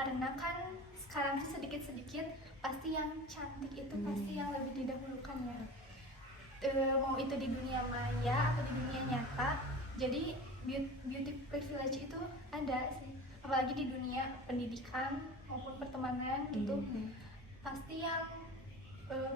karena kan sekarang tuh sedikit-sedikit pasti yang cantik itu pasti yang lebih didahulukan ya. Mau itu di dunia maya atau di dunia nyata, jadi beauty privilege itu ada sih, apalagi di dunia pendidikan maupun pertemanan gitu. Pasti yang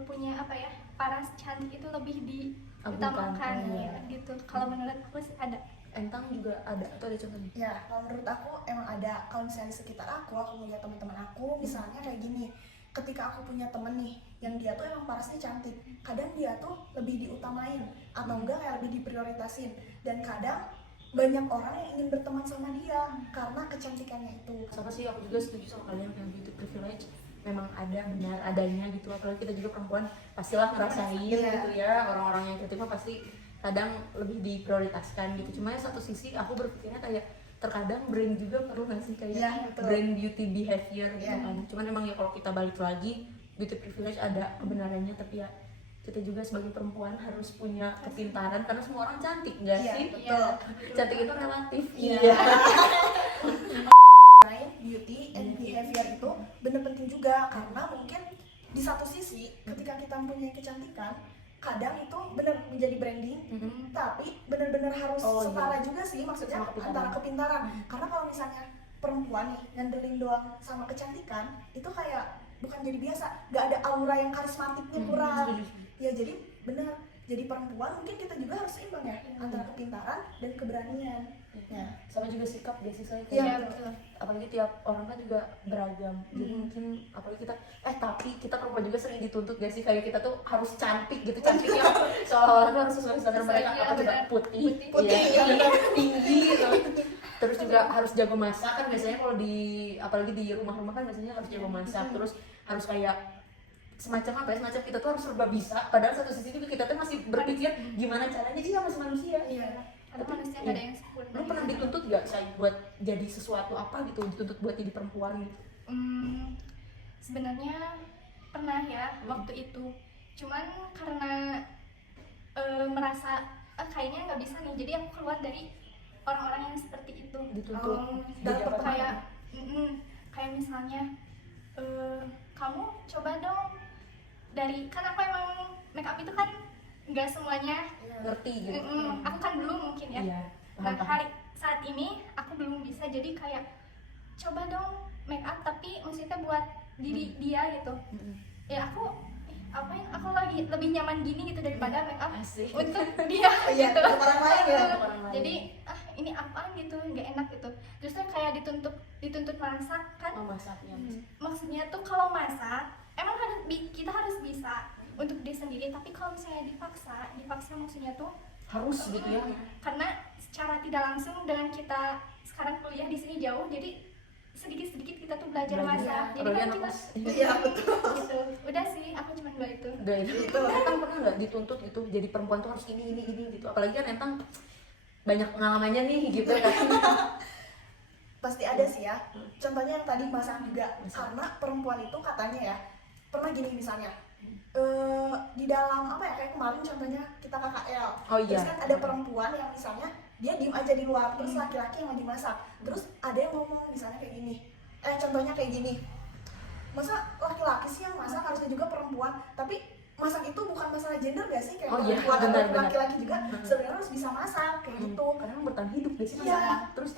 punya apa ya, paras cantik itu lebih diutamakan gitu. Kalau menurut aku sih ada. Entang juga ada atau ada contohnya? Ya, kalau menurut aku emang ada. Kalau misalnya di sekitar aku melihat teman-teman aku, misalnya kayak gini. Ketika aku punya temen nih, yang dia tuh emang parasnya cantik, kadang dia tuh lebih diutamain atau enggak kayak lebih diprioritasin. Dan kadang banyak orang yang ingin berteman sama dia karena kecantikannya itu. Sama sih, aku juga setuju sama kalian yang beauty privilege memang ada, benar adanya gitu. Apalagi kita juga perempuan pastilah ngerasain gitu ya, orang-orang yang cantik mah pasti kadang lebih diprioritaskan gitu. Cuma satu sisi aku berpikirnya kayak terkadang brand juga perlu nggak sih kayak brand beauty behavior gitu kan. Cuman emang ya kalau kita balik lagi, beauty privilege ada kebenarannya, tapi ya kita juga sebagai perempuan harus punya kepintaran karena semua orang cantik nggak sih? Betul. Cantik itu relatif. Beauty and behavior itu bener penting juga, karena mungkin di satu sisi ketika kita mempunyai kecantikan kadang itu benar menjadi branding, tapi benar-benar harus setara juga sih, maksudnya antara kepintaran. Karena kalau misalnya perempuan nih ngandelin doang sama kecantikan, itu kayak bukan jadi biasa, nggak ada aura yang karismatiknya kurang. Ya jadi benar, jadi perempuan mungkin kita juga harus seimbang ya antara kepintaran dan keberanian. Ya, sama juga sikap gak sih saya kayak apalagi tiap orang kan juga beragam, jadi mungkin apalagi kita tapi kita perempuan juga sering dituntut gak sih kayak kita tuh harus cantik gitu, cantiknya seolah-olah harus sesuai standar mereka, apa juga putih. Tinggi gitu. Terus juga harus jago masak kan biasanya kalau apalagi di rumah-rumah kan biasanya harus jago masak, terus harus kayak semacam apa ya, semacam kita tuh harus serba bisa, padahal satu sisi juga kita tuh masih berpikir gimana caranya sih sama manusia. Karena manusia nggak ada yang sempurna. Lu pernah dituntut gak saya buat jadi sesuatu apa gitu, dituntut buat jadi perempuan gitu? Sebenarnya pernah ya waktu itu, cuman karena merasa kayaknya nggak bisa nih, jadi aku keluar dari orang-orang yang seperti itu. Dituntut kayak misalnya kamu coba dong dari, kan aku emang make up itu kan nggak semuanya ngerti gitu. Aku kan belum mungkin ya. Nah saat ini aku belum bisa, jadi kayak coba dong make up tapi maksudnya buat diri dia gitu. Ya aku aku lagi lebih nyaman gini gitu daripada make up untuk dia gitu. Orang lain ya. Jadi ini apaan gitu, nggak enak gitu. Justru kayak dituntut masak kan. Masaknya. Maksudnya tuh kalau masak emang kita harus bisa untuk diri sendiri, tapi kalau misalnya dipaksa maksudnya tuh harus gitu ya. Karena secara tidak langsung dengan kita sekarang kuliah di sini jauh, jadi sedikit-sedikit kita tuh belajar masak. Jadi kan kita betul. gitu. Udah sih, aku cuma dua itu. Udah itu. Entang pernah nggak dituntut gitu jadi perempuan tuh harus ini gitu. Apalagi kan Entang banyak pengalamannya nih gitu kan. Pasti ada sih ya. Contohnya yang tadi masak juga. Karena perempuan itu katanya ya, pernah gini misalnya, di dalam apa ya, kayak kemarin contohnya kita KKL. Terus kan ada perempuan yang misalnya dia diem aja di luar, terus laki-laki yang lagi masak. Terus ada yang ngomong misalnya kayak gini, contohnya kayak gini, masa laki-laki sih yang masak, harusnya juga perempuan. Tapi masak itu bukan masalah gender gak sih, kayak perempuan atau laki-laki juga sebenarnya harus bisa masak kayak gitu. Karena bertahan hidup deh sih. Terus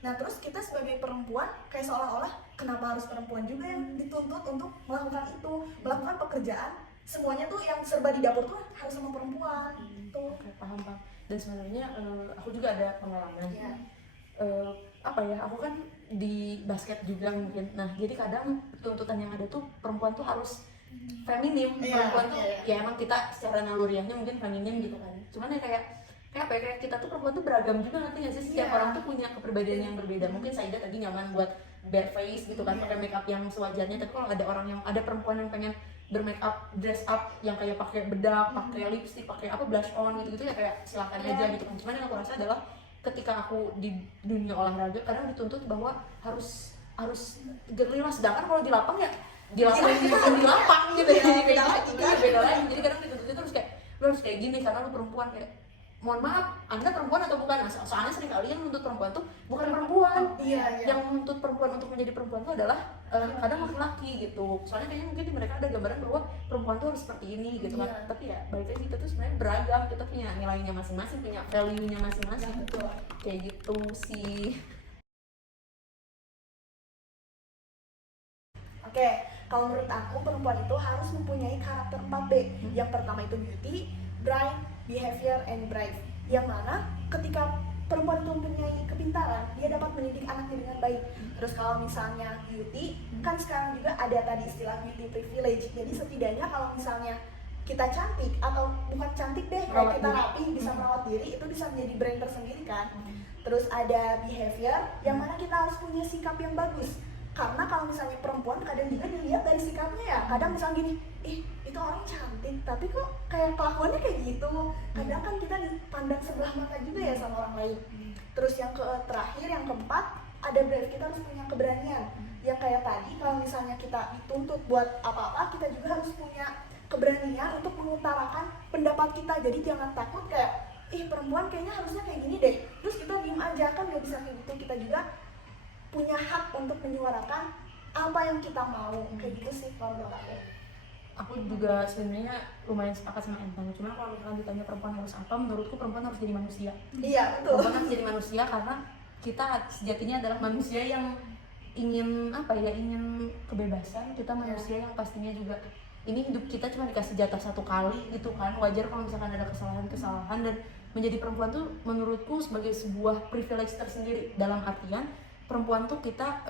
nah terus kita sebagai perempuan kayak seolah-olah kenapa harus perempuan juga yang dituntut untuk melakukan itu, melakukan pekerjaan semuanya tuh yang serba di dapur tuh harus sama perempuan. Tuh paham. Dan sebenarnya aku juga ada pengalaman. Apa ya, aku kan di basket juga mungkin. Nah jadi kadang tuntutan yang ada tuh perempuan tuh harus feminim. Perempuan tuh ya emang kita secara naluriahnya mungkin feminim gitu kan. Cuman ya kayak kita tuh perempuan tuh beragam juga, ngerti nggak sih? Setiap orang tuh punya kepribadian yang berbeda. Mungkin Saida tadi nyaman buat bare face gitu kan, pakai make up yang sewajarnya. Tapi kalau ada perempuan yang pengen bermake up, dress up yang kayak pakai bedak, pakai lipstick, pakai blush on gitu ya kayak silakan aja gitu kan. Cuman yang aku rasa adalah ketika aku di dunia olahraga kadang dituntut bahwa harus girly lah, sedangkan kalau di lapang ya di lapang gitu ya, beda lagi. Jadi kadang dituntut itu harus kayak lu harus kayak gini karena lu perempuan, kayak mohon maaf, Anda perempuan atau bukan? Nah, soalnya sering kali yang menuntut perempuan tuh bukan perempuan. Iya. Yang menuntut perempuan untuk menjadi perempuan tuh adalah kadang laki-laki gitu. Soalnya kayaknya mungkin di mereka ada gambaran bahwa perempuan tuh harus seperti ini gitu kan. Iya. Tapi ya balik lagi, kita tuh sebenarnya beragam, kita punya nilainya masing-masing, punya value-nya masing-masing. Betul. Kayak gitu sih. Oke, kalau menurut aku perempuan itu harus mempunyai karakter 4B. Yang pertama itu beauty, brain, behavior, and brave. Yang mana ketika perempuan itu mempunyai kepintaran, dia dapat mendidik anaknya dengan baik. Terus kalau misalnya beauty, kan sekarang juga ada tadi istilah beauty privilege. Jadi setidaknya kalau misalnya kita cantik atau bukan cantik deh, kalau kita rapi, bisa merawat diri, itu bisa menjadi brand tersendiri kan. Terus ada behavior, yang mana kita harus punya sikap yang bagus. Karena kalau misalnya perempuan kadang juga dilihat dari sikapnya ya, kadang misalnya gini, itu orang cantik tapi kok kayak kelakuannya kayak gitu. Kadang kan kita dipandang sebelah mata juga ya sama orang lain. Terus yang terakhir, yang keempat, ada brave, kita harus punya keberanian. Yang kayak tadi, kalau misalnya kita dituntut buat apa-apa, kita juga harus punya keberanian untuk mengutarakan pendapat kita. Jadi jangan takut kayak, perempuan kayaknya harusnya kayak gini deh, terus kita diem aja, kan gak bisa kayak gitu. Kita juga punya hak untuk menyuarakan apa yang kita mau. Kayak gitu sih kalau menurut aku. Aku juga sebenarnya lumayan sepakat sama Entang. Cuma kalau misalkan ditanya perempuan harus apa, menurutku perempuan harus jadi manusia. Iya, betul. Perempuan harus jadi manusia karena kita sejatinya adalah manusia yang ingin ingin kebebasan. Kita manusia yang pastinya juga ini hidup kita cuma dikasih jatah satu kali gitu kan. Wajar kalau misalkan ada kesalahan-kesalahan, dan menjadi perempuan tuh menurutku sebagai sebuah privilege tersendiri. Dalam artian perempuan tuh kita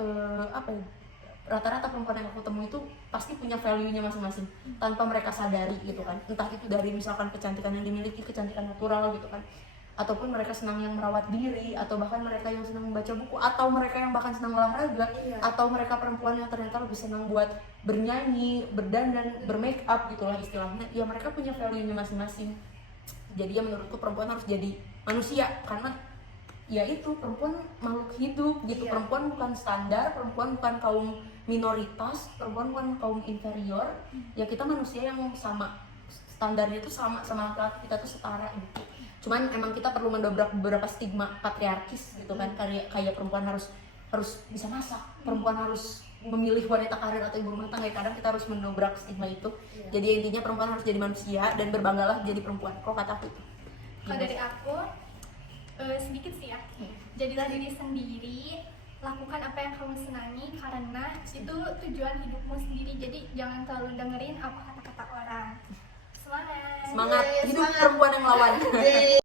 rata-rata perempuan yang aku temui itu pasti punya value-nya masing-masing tanpa mereka sadari gitu kan. Entah itu dari misalkan kecantikan yang dimiliki, kecantikan natural gitu kan, ataupun mereka senang yang merawat diri, atau bahkan mereka yang senang membaca buku, atau mereka yang bahkan senang olahraga, atau mereka perempuan yang ternyata lebih senang buat bernyanyi, berdandan, bermake up gitulah istilahnya. Ya mereka punya value-nya masing-masing. Jadi ya menurutku perempuan harus jadi manusia, karena ya itu, perempuan makhluk hidup gitu. Perempuan bukan standar, perempuan bukan kaum minoritas, perempuan bukan kaum inferior. Ya kita manusia yang sama, standarnya itu sama laki-laki, kita tuh setara gitu. Cuman emang kita perlu mendobrak beberapa stigma patriarkis gitu kan. Kayak perempuan harus bisa masak, perempuan harus memilih wanita karir atau ibu rumah tangga. Kadang kita harus mendobrak stigma itu. Jadi intinya perempuan harus jadi manusia, dan berbanggalah jadi perempuan. Kok kataku itu? Kalau dari aku sedikit sih ya, jadilah diri sendiri, lakukan apa yang kamu senangi karena itu tujuan hidupmu sendiri. Jadi jangan terlalu dengerin apa kata-kata orang. Semangat Hidup perempuan yang lawan.